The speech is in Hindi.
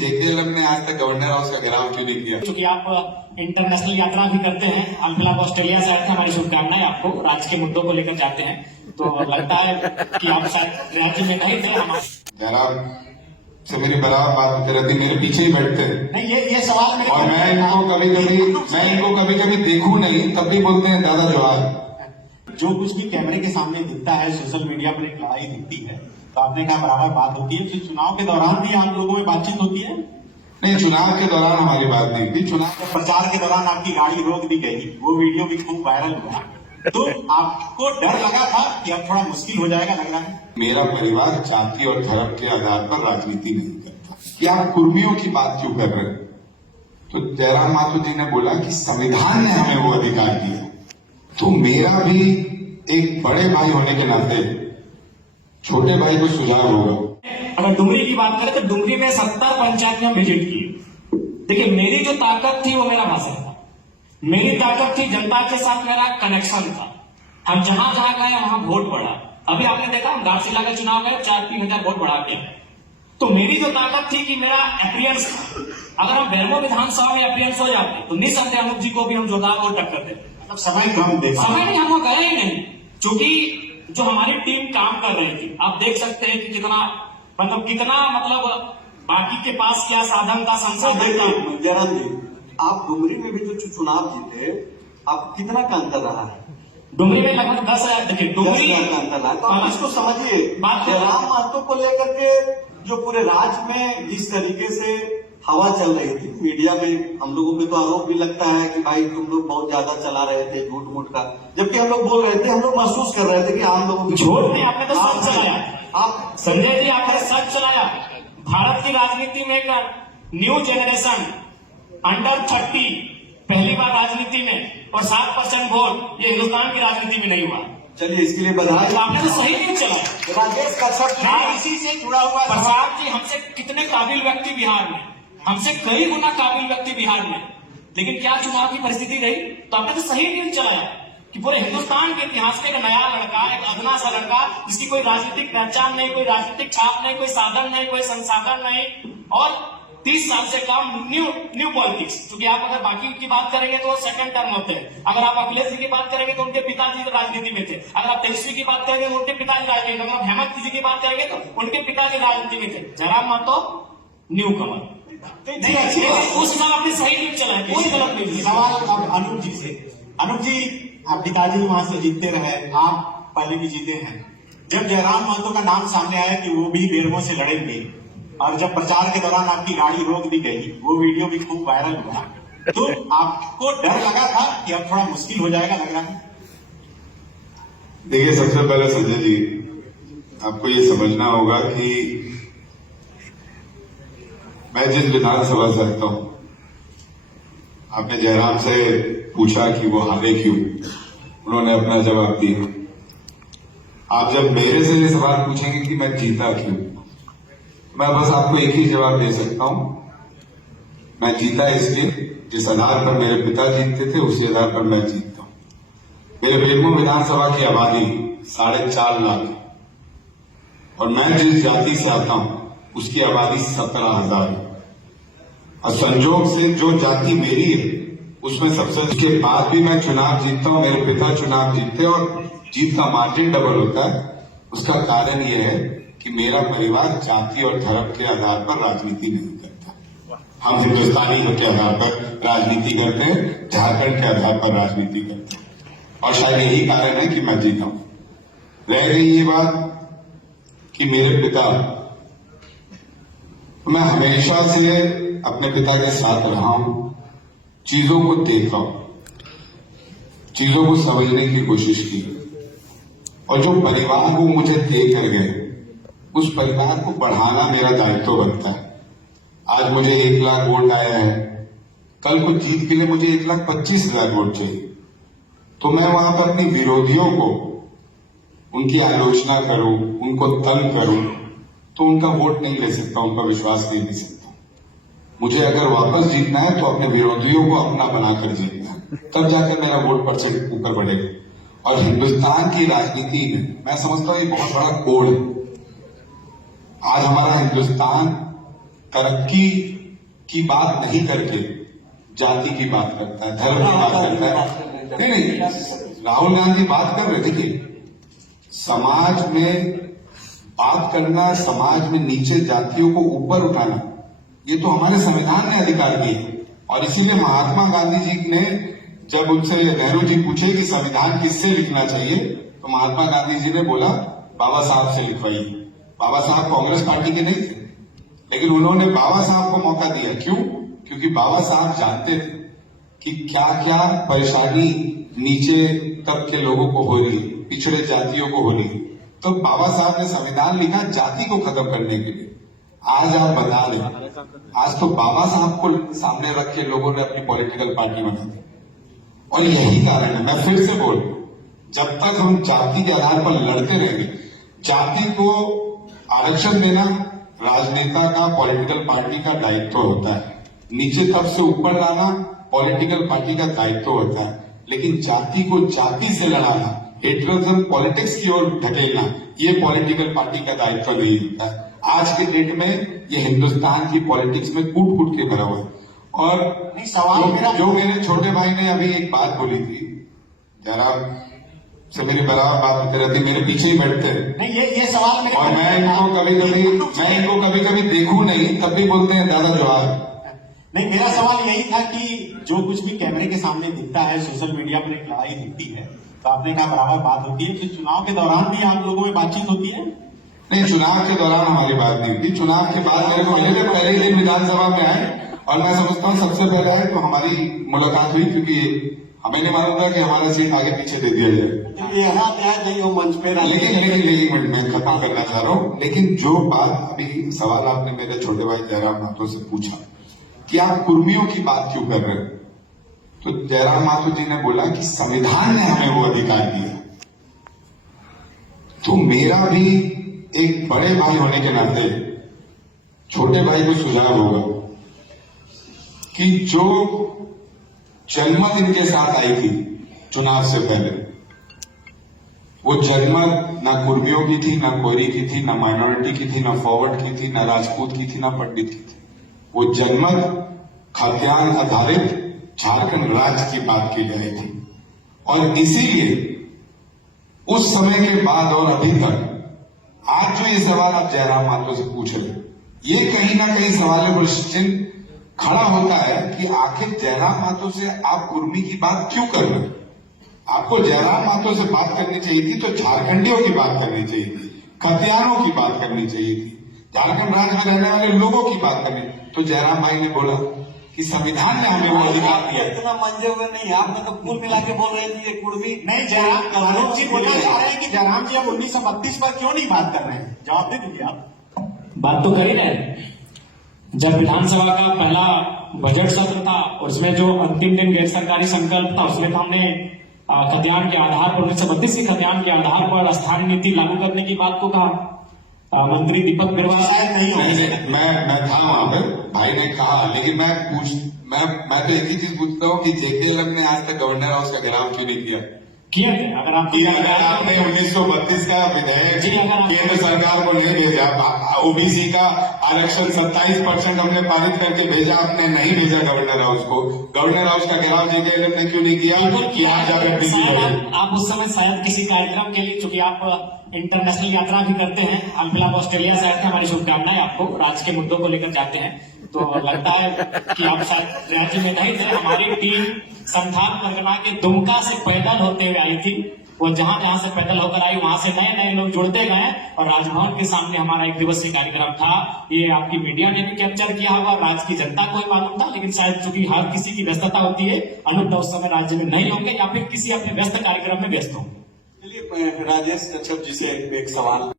जेकेएलएम ने आज तक गवर्नर हाउस का घेराव क्यों नहीं किया? क्योंकि आप इंटरनेशनल यात्रा भी करते हैं, हाल फिलहाल ऑस्ट्रेलिया से आए थे, हमारी शुभकामनाएं आपको, राज्य के मुद्दों को लेकर जाते हैं, तो लगता है कि आप शायद राज्य में नहीं थे। जयराम से मेरी बराबर बात होती रहती, मेरे पीछे ही बैठते हैं। नहीं, ये सवाल मेरे और मैं इनको कभी कभी देखूं नहीं, तब भी बोलते हैं दादा जवाहर। जो कुछ भी कैमरे के सामने दिखता है, सोशल मीडिया पर एक लड़ाई दिखती है, तो आपने कहा बराबर बात होती है, फिर चुनाव के दौरान भी आप लोगों में बातचीत होती है? नहीं, चुनाव के दौरान हमारी बात नहीं थी। चुनाव प्रचार के दौरान आपकी गाड़ी रोक दी गई, वो वीडियो भी खूब वायरल हुआ, तो आपको डर लगा था कि अब थोड़ा मुश्किल हो जाएगा, लग रहा है? मेरा परिवार जाति और धर्म के आधार पर राजनीति नहीं करता। कि आप कुर्मियों की बात क्यों कर रहे हैं? तो जयराम माथुर जी ने बोला कि संविधान ने हमें वो अधिकार दिया, तो मेरा भी एक बड़े भाई होने के नाते छोटे भाई को सुझाव होगा। अगर डुमरी की बात करें तो डुमरी में 70 पंचायत में विजिट की। देखिए, मेरी जो ताकत थी वो मेरा भाषण था, मेरी ताकत थी जनता के साथ मेरा कनेक्शन था। हम जहां जहां गए वहां वोट बढ़ा। अभी आपने देखा हम घाटशिला के चुनाव गए, 4-3 हजार वोट बढ़ा के। तो मेरी जो ताकत थी कि मेरा अपीयरेंस था, अगर हम बेरमो विधानसभा में अपीयरेंस हो जाते तो निसंदेह अनूप जी को भी हम जोरदार वोट टक्कर देते। मतलब समय कम देखा, समय नहीं, हम गए ही नहीं, क्योंकि जो हमारी टीम काम कर रही थी, आप देख सकते हैं कि कितना बाकी के पास क्या साधन था, संसाधन था। जयराम जी, आप डुमरी में भी जो चुनाव जीते, आप कितना का अंतर रहा है? डुमरी में लगभग 10,000। देखिए, डुमरी 10,000 का अंतर रहा है, तो आप इसको समझिए। बात जयराम महतो को लेकर के जो पूरे राज्य में जिस तरीके से हवा चल रही थी मीडिया में, हम लोगों पे तो आरोप भी लगता है कि भाई तुम लोग बहुत ज्यादा चला रहे थे झूठ मूठ का, जबकि हम लोग बोल रहे थे, हम लोग महसूस कर रहे थे कि आम लोगों की झूठ नहीं, आपने तो सच चलाया। आप संजय जी, आपने सच चलाया। भारत की राजनीति में एक न्यू जनरेशन अंडर 30 पहली बार राजनीति में, और 7% वोट, ये हिंदुस्तान की राजनीति में नहीं हुआ। चलिए, इसके लिए बधाई। आपने तो सही नहीं चलाया। राजेश कश्यप इसी से जुड़ा हुआ प्रसाद जी, हमसे कितने काबिल व्यक्ति बिहार में, हमसे कई गुना काबिल व्यक्ति बिहार में, लेकिन क्या चुनाव की परिस्थिति रही? तो आपने तो सही नहीं चलाया कि पूरे हिंदुस्तान के इतिहास में एक नया लड़का, एक अदना सा लड़का, जिसकी कोई राजनीतिक पहचान नहीं, कोई राजनीतिक छाप नहीं, कोई साधन नहीं, कोई संसाधन नहीं, और 30 साल से काम न्यू पॉलिटिक्स। क्योंकि आप अगर बाकी की बात करेंगे तो वो सेकंड टर्म होते हैं, अगर आप अखिलेश जी की बात करेंगे तो उनके पिताजी राजनीति में थे, अगर आप तेजस्वी की बात करेंगे तो उनके पिताजी राजनीति में, अगर आप हेमंत जी की बात करेंगे तो उनके पिताजी राजनीति में थे। जयराम महतो न्यू कमर। उस साल आपने सही नहीं चलाया, कोई गलत नहीं। सवाल अब अनूप जी से। अनूप जी, आप पिताजी वहां से जीतते रहे, आप पहले भी जीते हैं। जब जयराम महतो का नाम सामने आया कि वो भी बेरमो से लड़ेंगे, और जब प्रचार के दौरान आपकी गाड़ी रोक दी गई, वो वीडियो भी खूब वायरल हुआ, तो आपको डर लगा था कि अब थोड़ा मुश्किल हो जाएगा, लग रहा है? देखिए, सबसे पहले संजय जी, आपको ये समझना होगा कि मैं जिस विधानसभा से रखता हूं, आपने जयराम से पूछा कि वो हारे क्यों, उन्होंने अपना जवाब दिया। आप जब मेरे से ये सवाल पूछेंगे कि मैं जीता क्यों, मैं बस आपको एक ही जवाब दे सकता हूं, मैं जीता इसलिए जिस आधार पर मेरे पिता जीतते थे उसी आधार पर मैं जीतता हूं। मेरे बेरमो विधानसभा की आबादी 4.5 लाख है, और मैं जिस जाति से आता हूं उसकी आबादी 17,000 है, और संजोग से जो जाति मेरी है उसमें सबसे, उसके बाद भी मैं चुनाव जीतता हूं, मेरे पिता चुनाव जीतते और जीत का मार्जिन डबल होता है। उसका कारण यह है कि मेरा परिवार जाति और धर्म के आधार पर राजनीति नहीं करता। हम हिंदुस्तानी के आधार पर राजनीति करते हैं, झारखंड के आधार पर राजनीति करते हैं, और शायद यही कारण है कि मैं जीता हूं। रह गई ये बात कि मेरे पिता, मैं हमेशा से अपने पिता के साथ रहा हूं, चीजों को देखा, चीजों को समझने की कोशिश की, और जो परिवार वो मुझे देकर गए, उस परिवार को बढ़ाना मेरा दायित्व बनता है। आज मुझे 1 लाख वोट आया है, कल को जीत के लिए मुझे 1,25,000 वोट चाहिए, तो मैं वहां पर अपने विरोधियों को, उनकी आलोचना करूं, उनको तंग करूं, तो उनका वोट नहीं ले सकता, उनका विश्वास नहीं ले सकता। मुझे अगर वापस जीतना है तो अपने विरोधियों को अपना बनाकर जीतना है, तब जाकर मेरा वोट परसेंट ऊपर बढ़ेगा। और हिंदुस्तान की राजनीति में मैं समझता हूं ये बहुत बड़ा कोड है। आज हमारा हिंदुस्तान तरक्की की बात नहीं करके जाति की बात करता है, धर्म की बात करता है। नहीं, राहुल गांधी बात कर रहे, देखिए समाज में बात करना, समाज में नीचे जातियों को ऊपर उठाना, ये तो हमारे संविधान ने अधिकार दिए। और इसीलिए महात्मा गांधी जी ने जब उनसे नेहरू जी पूछे कि संविधान किससे लिखना चाहिए, तो महात्मा गांधी जी ने बोला बाबा साहब से लिखवाइए। बाबा साहब कांग्रेस पार्टी के नहीं थे, लेकिन उन्होंने बाबा साहब को मौका दिया। क्यों? क्योंकि बाबा साहब जानते थे कि क्या क्या परेशानी नीचे तक के लोगों को हो रही, पिछड़े जातियों को हो रही। तो बाबा साहब ने संविधान लिखा जाति को खत्म करने के लिए। आज आप बता दें, आज तो बाबा साहब को सामने रख के लोगों ने अपनी पॉलिटिकल पार्टी बना दी। और यही कारण है, मैं फिर से बोल, जब तक हम जाति के आधार पर लड़ते रहेंगे, जाति को आरक्षण देना राजनेता का, पॉलिटिकल पार्टी का दायित्व होता है। नीचे तब से ऊपर लाना पॉलिटिकल पार्टी का दायित्व होता है। लेकिन जाति को जाति से लड़ाना, हेट्रिज्म पॉलिटिक्स की ओर ढकेलना, ये पॉलिटिकल पार्टी का दायित्व नहीं होता है। आज के डेट में ये हिंदुस्तान की पॉलिटिक्स में कूट कूट के भरा हुआ है। और सवाल जो मेरे छोटे भाई ने अभी एक बात बोली थी, जयराम से मेरी बराबर बात होती रहती, मेरे पीछे ही बैठते हैं। नहीं, ये सवाल मेरे और मैं इनको कभी कभी देखूं नहीं, तब भी बोलते हैं दादा जवाहर। नहीं, मेरा सवाल यही था कि जो कुछ भी कैमरे के सामने दिखता है, सोशल मीडिया पर एक लड़ाई दिखती है, तो आपने कहा बराबर बात होती है, फिर चुनाव के दौरान भी आप लोगों में बातचीत होती है? नहीं, चुनाव के दौरान हमारी बात नहीं हुई। चुनाव के बाद मेरे को मिले थे, पहले ही दिन विधानसभा में आए, और मैं समझता हूँ सबसे पहले आए तो हमारी मुलाकात हुई, क्योंकि हमें नहीं मालूम था कि हमारा सीट आगे पीछे दे दिया जाए। यहाँ क्या नहीं हो मंच पे लेकिन मैं खत्म करना चाह रहा हूँ। लेकिन जो बात अभी सवाल आपने मेरे छोटे भाई जयराम माथुर से पूछा कि आप कुर्मियों की बात क्यों कर रहे हो, तो जयराम माथुर जी ने बोला कि संविधान ने हमें वो अधिकार दिया। तो मेरा भी एक बड़े भाई होने के नाते छोटे भाई को सुझाव होगा कि जो जनमत इनके साथ आई थी चुनाव से पहले, वो जनमत ना कुर्मियों की थी, ना कोरी की थी, ना माइनॉरिटी की थी, ना फॉरवर्ड की थी, ना राजपूत की थी, ना पंडित की थी। वो जनमत खाद्यान्न आधारित झारखंड राज्य की बात की गई थी। और इसीलिए उस समय के बाद और अभी तक आज जो ये सवाल आप जयराम माथुर से पूछ रहे, ये कहीं ना कहीं सवाल पर चिन्ह खड़ा होता है कि आखिर जयराम माथुर से आप कुर्मी की बात क्यों कर रहे हैं? आपको जयराम माथुर से बात करनी चाहिए थी तो झारखंडियों की बात करनी चाहिए थी, खतियानों की बात करनी चाहिए थी, झारखंड राज्य में रहने वाले लोगों की बात करनी। तो जयराम भाई ने बोला कि संविधान ने हमें वो अधिकार दिया। इतना मंजे हुए नहीं, आपने तो कुल मिला के बोल रहे थे ये कुर्मी नहीं, जयराम आलोक जी बोलना चाह रहे हैं कि जयराम जी अब 1932 पर क्यों नहीं बात कर रहे हैं? जवाब दे दीजिए आप। बात तो करी ना, जब विधानसभा का पहला बजट सत्र था, उसमें जो अंतिम दिन गैर सरकारी संकल्प था, उसमें तो हमने खतियान के आधार पर 1932 की खतियान के आधार पर स्थानीय नीति लागू करने की बात को कहा। मंत्री दीपक बिरवा शायद नहीं मैं था वहां पर, भाई ने कहा, लेकिन मैं तो एक ही चीज पूछता हूँ कि जेकेएलएम ने आज तक गवर्नर हाउस का घेराव क्यों नहीं किया? किए थे। अगर आपने 1932 का विधेयक केंद्र सरकार को नहीं भेजा, ओबीसी का आरक्षण 27% हमने पारित करके भेजा, आपने नहीं भेजा गवर्नर हाउस को। गवर्नर हाउस का घेराव जेकेएलएम ने क्यों नहीं किया कि आज जाकर दिल्ली लगे? आप उस समय शायद किसी कार्यक्रम के लिए, चूंकि आप इंटरनेशनल यात्रा भी करते हैं, हम फिलहाल ऑस्ट्रेलिया से आए थे, हमारी शुभकामनाएं आपको, राज्य के मुद्दों को लेकर जाते हैं, तो लगता है कि आप शायद राज्य में नहीं थे। हमारी टीम संथाल परगना के दुमका से पैदल होते हुए आई थी। वो जहां से पैदल होकर आई, वहां से नए नए लोग जुड़ते गए, और राजभवन के सामने हमारा एक दिवसीय कार्यक्रम था। ये आपकी मीडिया ने भी कैप्चर किया होगा, राज्य की जनता को ही मालूम था, लेकिन शायद चूंकि हर किसी की व्यस्तता होती है, अनुप उस समय राज्य में नहीं होंगे या फिर किसी अपने व्यस्त कार्यक्रम में व्यस्त होंगे। चलिए, राजेश कच्छप जी से एक सवाल